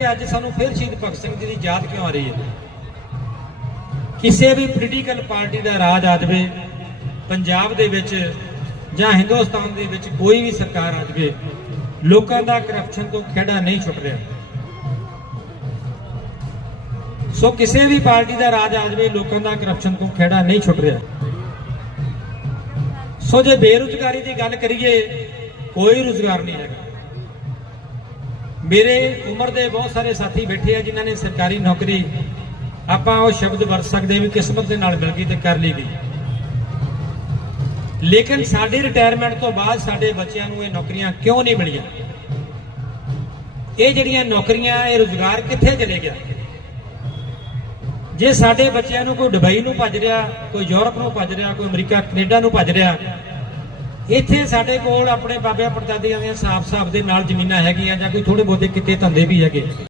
ਅੱਜ ਸਾਨੂੰ ਫਿਰ ਸ਼ਹੀਦ ਭਗਤ ਸਿੰਘ ਜੀ ਦੀ ਯਾਦ ਕਿਉਂ ਆ ਰਹੀ ਹੈ? ਕਿਸੇ ਵੀ ਪੋਲੀਟੀਕਲ ਪਾਰਟੀ ਦਾ ਰਾਜ ਆ ਜਾਵੇ, ਪੰਜਾਬ ਦੇ ਵਿੱਚ ਜਾਂ ਹਿੰਦੁਸਤਾਨ ਦੇ ਵਿੱਚ ਕੋਈ ਵੀ ਸਰਕਾਰ ਆ ਜਾਵੇ, ਲੋਕਾਂ ਦਾ ਕਰਪਸ਼ਨ ਤੋਂ ਖੇੜਾ ਨਹੀਂ ਛੁੱਟ ਰਿਹਾ। ਸੋ ਕਿਸੇ ਵੀ ਪਾਰਟੀ ਦਾ ਰਾਜ ਆ ਜਾਵੇ, ਲੋਕਾਂ ਦਾ ਕਰਪਸ਼ਨ ਤੋਂ ਖੇੜਾ ਨਹੀਂ ਛੁੱਟ ਰਿਹਾ। ਸੋ ਜੇ ਬੇਰੁਜ਼ਗਾਰੀ ਦੀ ਗੱਲ ਕਰੀਏ, ਕੋਈ ਰੁਜ਼ਗਾਰ ਨਹੀਂ ਹੈਗਾ। ਮੇਰੇ ਉਮਰ ਦੇ ਬਹੁਤ ਸਾਰੇ ਸਾਥੀ ਬੈਠੇ ਆ ਜਿਨ੍ਹਾਂ ਨੇ ਸਰਕਾਰੀ ਨੌਕਰੀ, ਆਪਾਂ ਉਹ ਸ਼ਬਦ ਵਰਤ ਸਕਦੇ ਵੀ ਕਿਸਮਤ ਦੇ ਨਾਲ ਮਿਲ ਗਈ ਤੇ ਕਰ ਲਈ ਗਈ। ਲੇਕਿਨ ਸਾਡੇ ਰਿਟਾਇਰਮੈਂਟ ਤੋਂ ਬਾਅਦ ਸਾਡੇ ਬੱਚਿਆਂ ਨੂੰ ਇਹ ਨੌਕਰੀਆਂ ਕਿਉਂ ਨਹੀਂ ਮਿਲੀਆਂ? ਇਹ ਜਿਹੜੀਆਂ ਨੌਕਰੀਆਂ, ਇਹ ਰੁਜ਼ਗਾਰ ਕਿੱਥੇ ਚਲੇ ਗਿਆ? ਜੇ ਸਾਡੇ ਬੱਚਿਆਂ ਨੂੰ ਕੋਈ ਦੁਬਈ ਨੂੰ ਭੱਜ ਰਿਹਾ, ਕੋਈ ਯੂਰਪ ਨੂੰ ਭੱਜ ਰਿਹਾ, ਕੋਈ ਅਮਰੀਕਾ, ਕੈਨੇਡਾ ਨੂੰ ਭੱਜ ਰਿਹਾ ਇੱਥੇ ਸਾਡੇ ਕੋਲ ਆਪਣੇ ਬਾਬਿਆਂ ਪੜਦਾਦਿਆਂ ਦੀਆਂ ਸਾਫ਼-ਸਾਫ਼ ਦੇ ਨਾਲ ਜ਼ਮੀਨਾਂ ਹੈਗੀਆਂ ਜਾਂ ਕੋਈ ਥੋੜੇ ਬਹੁਤੇ ਕਿਤੇ ਧੰਦੇ ਵੀ ਹੈਗੇ।